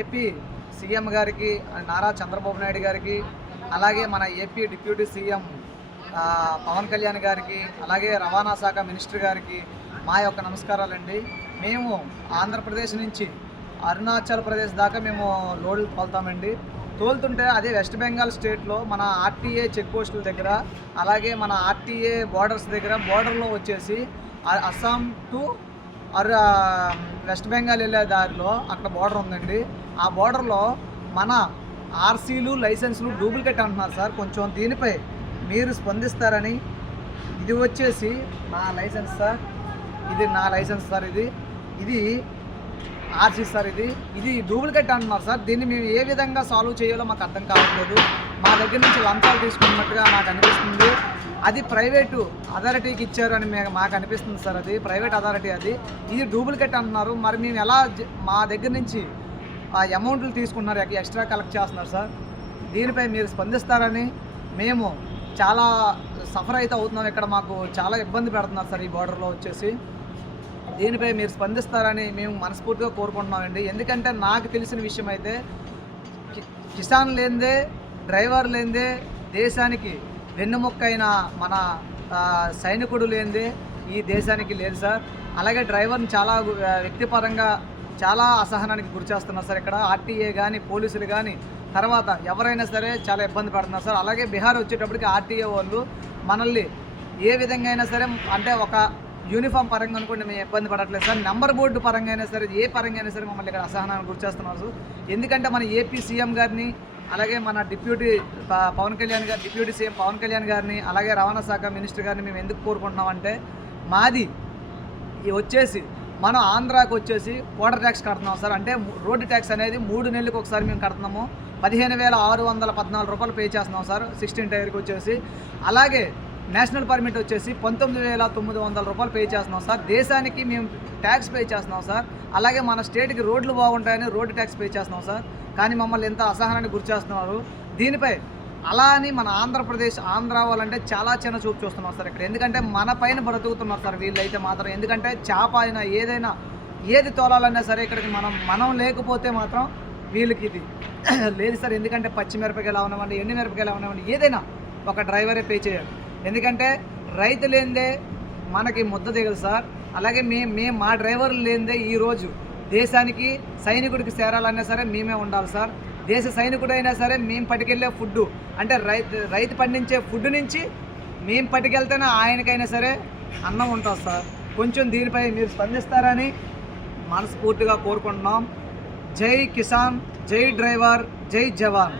AP CM గారికి నారా చంద్రబాబు నాయుడు గారికి, అలాగే మన AP deputy CM Pawan Kalyan గారికి, అలాగే రవాణా శాఖ మినిస్టర్ గారికి మా యొక్క నమస్కారాలండి. మేము ఆంధ్రప్రదేశ్ నుంచి అరుణాచల్ ప్రదేశ్ దాకా మేము లోడ్లు తోలుతామండి. తోలుతుంటే అదే వెస్ట్ బెంగాల్ స్టేట్లో మన ఆర్టీఏ చెక్ పోస్టుల దగ్గర, అలాగే మన ఆర్టీఏ బోర్డర్స్ దగ్గర, బోర్డర్లో వచ్చేసి అస్సాం టు వెస్ట్ బెంగాల్ వెళ్ళే దారిలో అక్కడ బోర్డర్ ఉందండి. ఆ బోర్డర్లో మన ఆర్సీలు లైసెన్సులు డూప్లికేట్ అంటున్నారు సార్. కొంచెం దీనిపై మీరు స్పందిస్తారని. ఇది వచ్చేసి నా లైసెన్స్ సార్, ఇది నా లైసెన్స్ సార్, ఇది ఆర్సీ సార్, ఇది డూప్లికేట్ అంటున్నారు సార్. దీన్ని మేము ఏ విధంగా సాల్వ్ చేయాలో మాకు అర్థం కావట్లేదు. మా దగ్గర నుంచి లంచాలు తీసుకున్నట్టుగా నాకు అనిపిస్తుంది. అది ప్రైవేటు అథారిటీకి ఇచ్చారు అని మాకు అనిపిస్తుంది సార్. అది ప్రైవేట్ అథారిటీ, ఇది డూప్లికేట్ అంటున్నారు. మరి మేము ఎలా మా దగ్గర నుంచి ఆ అమౌంట్లు తీసుకుంటున్నారు, ఎక్స్ట్రా కలెక్ట్ చేస్తున్నారు సార్. దీనిపై మీరు స్పందిస్తారని. మేము చాలా సఫర్ అయితే అవుతున్నాం. ఇక్కడ మాకు చాలా ఇబ్బంది పెడుతున్నారు సార్ ఈ బోర్డర్లో వచ్చేసి. దీనిపై మీరు స్పందిస్తారని మేము మనస్ఫూర్తిగా కోరుకుంటున్నామండి. ఎందుకంటే నాకు తెలిసిన విషయం అయితే కిసాన్ లేనిదే, డ్రైవర్ లేనిదే దేశానికి వెన్నుముక్కైన మన సైనికుడు లేనిదే ఈ దేశానికి లేదు సార్. అలాగే డ్రైవర్ని చాలా వ్యక్తిపరంగా చాలా అసహనానికి గురి చేస్తున్నారు సార్. ఇక్కడ ఆర్టీఏ కానీ, పోలీసులు కానీ, తర్వాత ఎవరైనా సరే చాలా ఇబ్బంది పడుతున్నారు సార్. అలాగే బీహార్ వచ్చేటప్పటికి ఆర్టీఏ వాళ్ళు మనల్ని ఏ విధంగా అయినా సరే, అంటే ఒక యూనిఫామ్ పరంగా అనుకోండి మేము ఇబ్బంది పడట్లేదు సార్, నెంబర్ బోర్డు పరంగా అయినా సరే, ఏ పరంగా అయినా సరే మమ్మల్ని ఇక్కడ అసహనానికి గురి చేస్తున్నారు. ఎందుకంటే మన ఏపీ సీఎం గారిని, అలాగే మన డిప్యూటీ సీఎం పవన్ కళ్యాణ్ గారిని, అలాగే రవాణా శాఖ మినిస్టర్ గారిని మేము ఎందుకు కోరుకుంటున్నామంటే, మాది వచ్చేసి మనం ఆంధ్రాకి వచ్చేసి వాటర్ ట్యాక్స్ కడుతున్నాం సార్. అంటే రోడ్డు ట్యాక్స్ అనేది 3 నెలలకు ఒకసారి మేము కడుతున్నాము. 15,614 రూపాయలు పే చేస్తున్నాం సార్ 16 టైర్కి వచ్చేసి. అలాగే నేషనల్ పర్మిట్ వచ్చేసి 19,900 రూపాయలు పే చేస్తున్నాం సార్. దేశానికి మేము ట్యాక్స్ పే చేస్తున్నాం సార్. అలాగే మన స్టేట్కి రోడ్లు బాగుంటాయని రోడ్డు ట్యాక్స్ పే చేస్తున్నాం సార్. కానీ మమ్మల్ని ఎంత అసహనానికి గురి చేస్తున్నారు. దీనిపై అలా అని మన ఆంధ్ర వాళ్ళంటే చాలా చిన్న చూపు చూస్తున్నారు సార్ ఇక్కడ. ఎందుకంటే మన పైన బ్రతుకుతున్నారు సార్ వీళ్ళైతే మాత్రం. ఎందుకంటే చేప అయినా ఏదైనా ఏది తోలాలన్నా సరే ఇక్కడికి మనం లేకపోతే మాత్రం వీళ్ళకి ఇది లేదు సార్. ఎందుకంటే పచ్చిమిరపకాయలు అవనివ్వండి, ఎండు మిరపకాయలు అవనివ్వండి, ఏదైనా ఒక డ్రైవరే పే చేయాలి. ఎందుకంటే రైతు లేనిదే మనకి ముద్ద దిగదు సార్. అలాగే మేము మా డ్రైవర్లు లేనిదే ఈరోజు దేశానికి సైనికుడికి చేరాలన్నా సరే మేమే ఉండాలి సార్. దేశ సైనికుడైనా సరే మేము పట్టుకెళ్ళే ఫుడ్డు, అంటే రైతు పండించే ఫుడ్ నుంచి మేము పట్టుకెళ్తేనే ఆయనకైనా సరే అన్నం ఉంటుంది సార్. కొంచెం దీనిపై మీరు స్పందిస్తారని మనస్ఫూర్తిగా కోరుకుంటున్నాం. జై కిసాన్, జై డ్రైవర్, జై జవాన్.